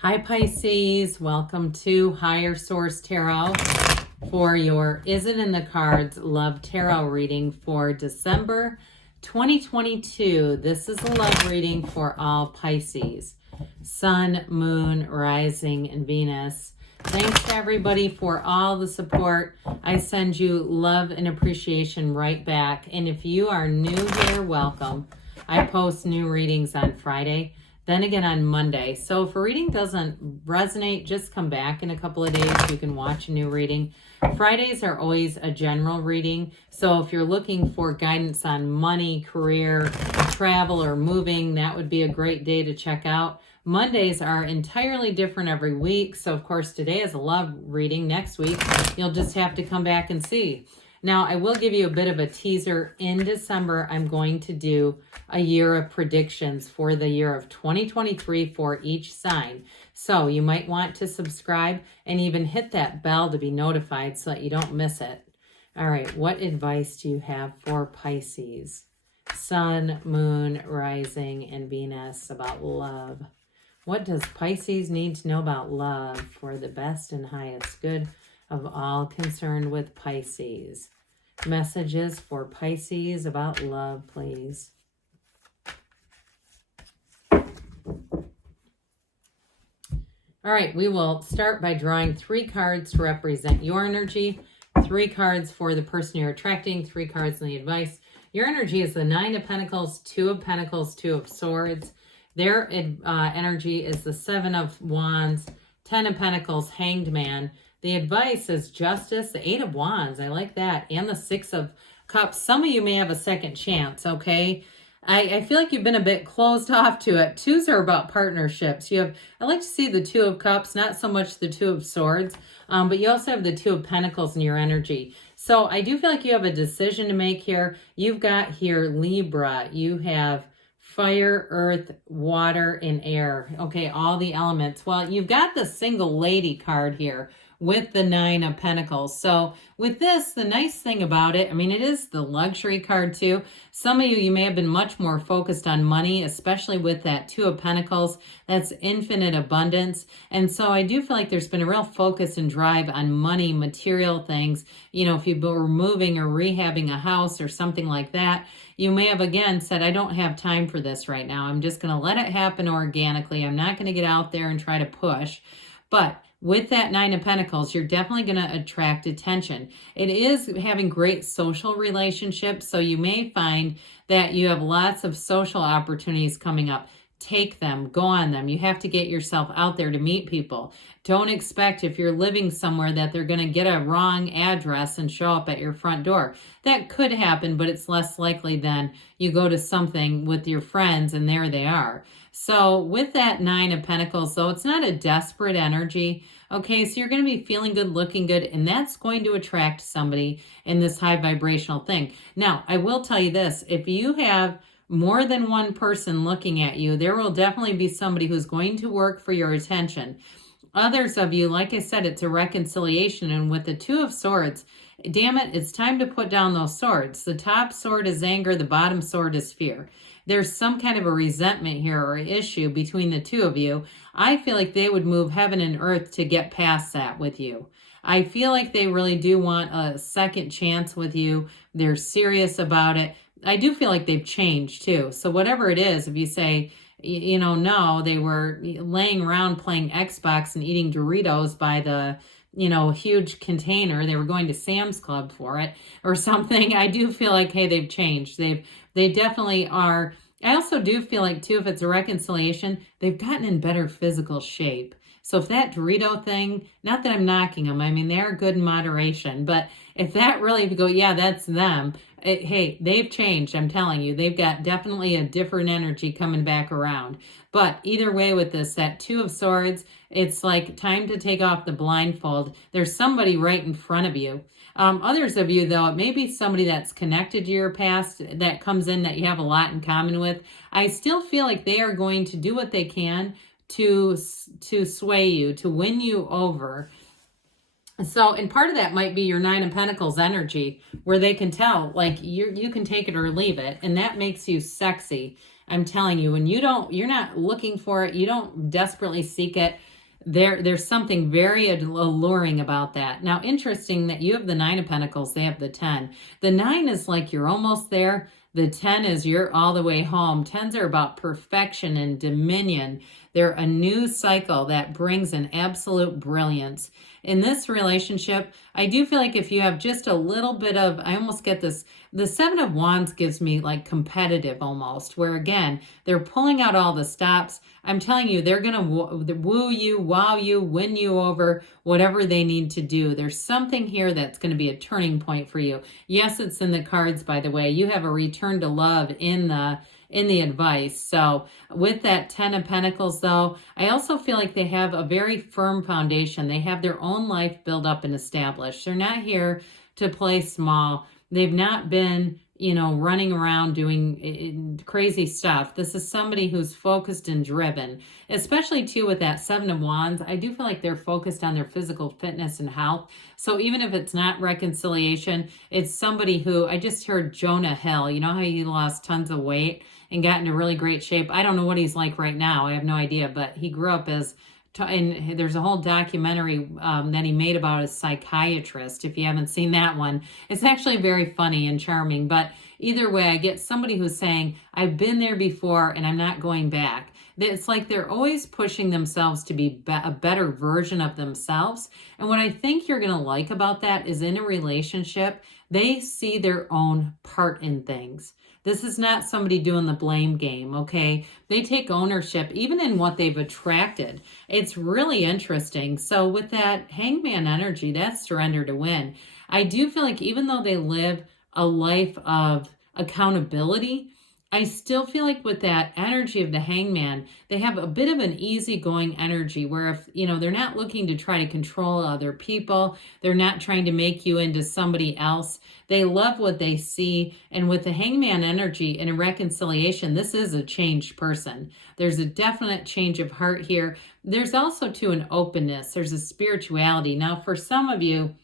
Hi Pisces, welcome to Higher Source Tarot for your Is It in the Cards Love Tarot reading for December 2022. This is a love reading for all Pisces, Sun, Moon, Rising, and Venus. Thanks to everybody for all the support. I send you love and appreciation right back. And if you are new here, welcome. I post new readings on Friday, then again on Monday. So if a reading doesn't resonate, just come back in a couple of days. You can watch a new reading. Fridays are always a general reading. So if you're looking for guidance on money, career, travel, or moving, that would be a great day to check out. Mondays are entirely different every week. So of course, today is a love reading. Next week, you'll just have to come back and see. Now, I will give you a bit of a teaser. In December, I'm going to do a year of predictions for the year of 2023 for each sign. So you might want to subscribe and even hit that bell to be notified so that you don't miss it. All right, what advice do you have for Pisces? Sun, Moon, Rising, and Venus about love. What does Pisces need to know about love for the best and highest good of all concerned with Pisces? Messages for Pisces about love, please. All right, we will start by drawing 3 cards to represent your energy, 3 cards for the person you're attracting, 3 cards in the advice. Your energy is the 9 of Pentacles, 2 of Pentacles, 2 of Swords. Their energy is the 7 of Wands, 10 of Pentacles, Hanged Man. The advice is Justice, the 8 of Wands. I like that. And the 6 of Cups. Some of you may have a second chance, okay? I feel like you've been a bit closed off to it. 2s are about partnerships. I like to see the 2 of Cups, not so much the 2 of Swords, but you also have the 2 of Pentacles in your energy. So I do feel like you have a decision to make here. You've got here Libra. You have fire, earth, water, and air. Okay, all the elements. Well, you've got the single lady card here with the 9 of Pentacles. So with this, the nice thing about it, I mean, it is the luxury card too. Some of you may have been much more focused on money, especially with that 2 of Pentacles. That's infinite abundance. And so I do feel like there's been a real focus and drive on money, material things. You know, if you were moving or rehabbing a house or something like that, you may have, again, said, I don't have time for this right now. I'm just going to let it happen organically. I'm not going to get out there and try to push. But with that 9 of Pentacles, you're definitely going to attract attention. It is having great social relationships, so you may find that you have lots of social opportunities coming up. Take them, go on them. You have to get yourself out there to meet people. Don't expect if you're living somewhere that they're going to get a wrong address and show up at your front door. That could happen, but it's less likely than you go to something with your friends and there they are. So with that 9 of Pentacles, though, it's not a desperate energy. Okay, so you're going to be feeling good, looking good, and that's going to attract somebody in this high vibrational thing. Now, I will tell you this. If you have more than one person looking at you, there will definitely be somebody who's going to work for your attention. Others of you, like I said, it's a reconciliation. And with the 2 of Swords, damn it, it's time to put down those swords. The top sword is anger. The bottom sword is fear. There's some kind of a resentment here or issue between the 2 of you. I feel like they would move heaven and earth to get past that with you. I feel like they really do want a second chance with you. They're serious about it. I do feel like they've changed too. So whatever it is, if you say, you know, no, they were laying around playing Xbox and eating Doritos by the, you know, huge container. They were going to Sam's Club for it or something. I do feel like, hey, they've changed. They definitely are. I also do feel like too, if it's a reconciliation, they've gotten in better physical shape. So if that Dorito thing, not that I'm knocking them, I mean, they're good in moderation, but if that really, if you go, yeah, that's them, hey, they've changed. I'm telling you, they've got definitely a different energy coming back around. But either way with this, that 2 of Swords, it's like time to take off the blindfold. There's somebody right in front of you. Others of you, though, it may be somebody that's connected to your past that comes in that you have a lot in common with. I still feel like they are going to do what they can to sway you, to win you over. So, and part of that might be your 9 of Pentacles energy, where they can tell, like, you can take it or leave it, and that makes you sexy. I'm telling you, when you're not looking for it, you don't desperately seek it, there's something very alluring about that. Now, interesting that you have the 9 of Pentacles, they have the 10. The 9 is like you're almost there. The 10 is you're all the way home. 10s are about perfection and dominion. They're a new cycle that brings an absolute brilliance. In this relationship, I do feel like if you have just a little bit of, I almost get this, the 7 of Wands gives me like competitive almost, where again, they're pulling out all the stops. I'm telling you, they're going to woo you, wow you, win you over, whatever they need to do. There's something here that's going to be a turning point for you. Yes, it's in the cards, by the way. You have a return to love in the advice. So with that 10 of Pentacles, though, I also feel like they have a very firm foundation. They have their own life built up and established. They're not here to play small. They've not been, running around doing crazy stuff. This is somebody who's focused and driven, especially too with that 7 of Wands. I do feel like they're focused on their physical fitness and health. So even if it's not reconciliation, it's somebody who, I just heard Jonah Hill, you know how he lost tons of weight and got into really great shape. I don't know what he's like right now. I have no idea, but he grew up as, and there's a whole documentary that he made about a psychiatrist. If you haven't seen that one, it's actually very funny and charming. But either way, I get somebody who's saying, I've been there before and I'm not going back. It's like they're always pushing themselves to be a better version of themselves. And what I think you're going to like about that is in a relationship, they see their own part in things. This is not somebody doing the blame game, okay? They take ownership even in what they've attracted. It's really interesting. So with that Hangman energy, that's surrender to win. I do feel like even though they live a life of accountability, I still feel like with that energy of the Hangman, they have a bit of an easygoing energy where if, they're not looking to try to control other people, they're not trying to make you into somebody else. They love what they see. And with the Hangman energy and a reconciliation, this is a changed person. There's a definite change of heart here. There's also too an openness. There's a spirituality. Now, for some of you,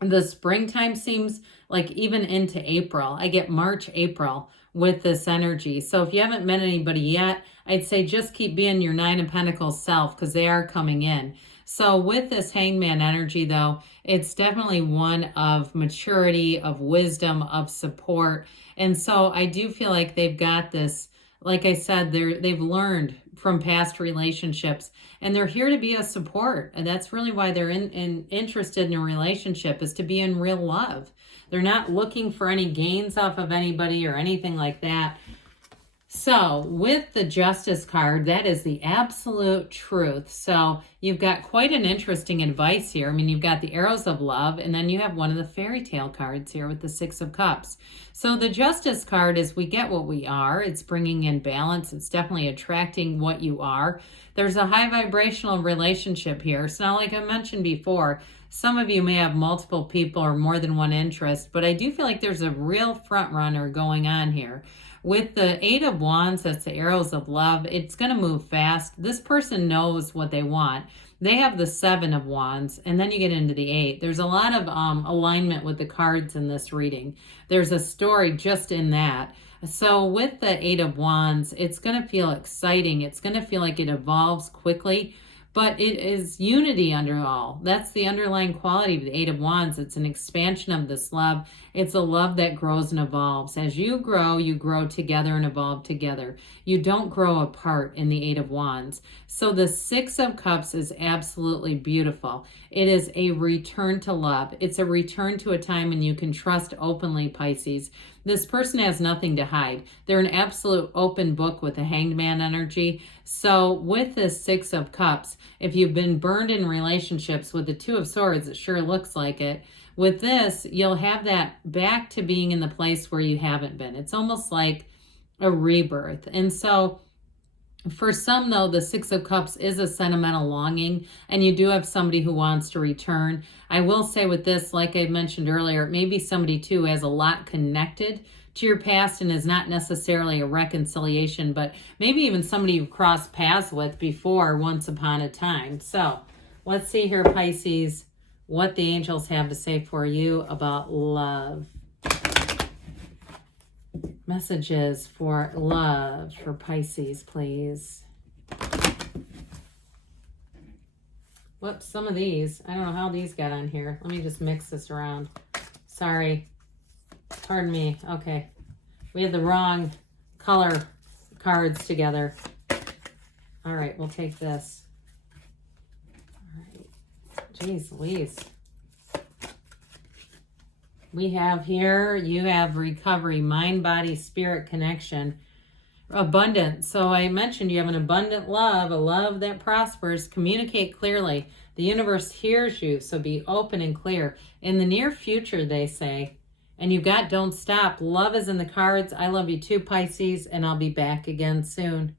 the springtime seems like even into April. I get March, April with this energy. So if you haven't met anybody yet, I'd say just keep being your 9 of Pentacles self because they are coming in. So with this Hangman energy, though, it's definitely one of maturity, of wisdom, of support. And so I do feel like they've got this, like I said, they've learned from past relationships and they're here to be a support. And that's really why they're interested in a relationship, is to be in real love. They're not looking for any gains off of anybody or anything like that. So with the Justice card, that is the absolute truth. So you've got quite an interesting advice here. I mean, you've got the Arrows of Love, and then you have one of the fairy tale cards here with the 6 of Cups. So the Justice card is we get what we are. It's bringing in balance. It's definitely attracting what you are. There's a high vibrational relationship here. So now, like I mentioned before, some of you may have multiple people or more than one interest, but I do feel like there's a real front runner going on here. With the 8 of Wands, that's the Arrows of Love, it's going to move fast. This person knows what they want. They have the 7 of Wands, and then you get into the 8. There's a lot of alignment with the cards in this reading. There's a story just in that. So with the 8 of Wands, it's going to feel exciting. It's going to feel like it evolves quickly. But it is unity under all. That's the underlying quality of the 8 of Wands. It's an expansion of this love. It's a love that grows and evolves. As you grow together and evolve together. You don't grow apart in the 8 of Wands. So the 6 of Cups is absolutely beautiful. It is a return to love. It's a return to a time when you can trust openly, Pisces. This person has nothing to hide. They're an absolute open book with the Hanged Man energy. So with this 6 of Cups, if you've been burned in relationships with the 2 of Swords, it sure looks like it. With this, you'll have that back to being in the place where you haven't been. It's almost like a rebirth. And so for some, though, the 6 of Cups is a sentimental longing, and you do have somebody who wants to return. I will say with this, like I mentioned earlier, it may be somebody, too, who has a lot connected to your past and is not necessarily a reconciliation, but maybe even somebody you've crossed paths with before once upon a time. So let's see here, Pisces, what the angels have to say for you about love. Messages for love for Pisces, please. Whoops, some of these. I don't know how these got on here. Let me just mix this around. Sorry. Pardon me. Okay. We had the wrong color cards together. All right, we'll take this. All right. Jeez Louise. We have here, you have recovery, mind, body, spirit connection, abundance. So I mentioned you have an abundant love, a love that prospers. Communicate clearly. The universe hears you, so be open and clear. In the near future, they say, and you got don't stop. Love is in the cards. I love you too, Pisces, and I'll be back again soon.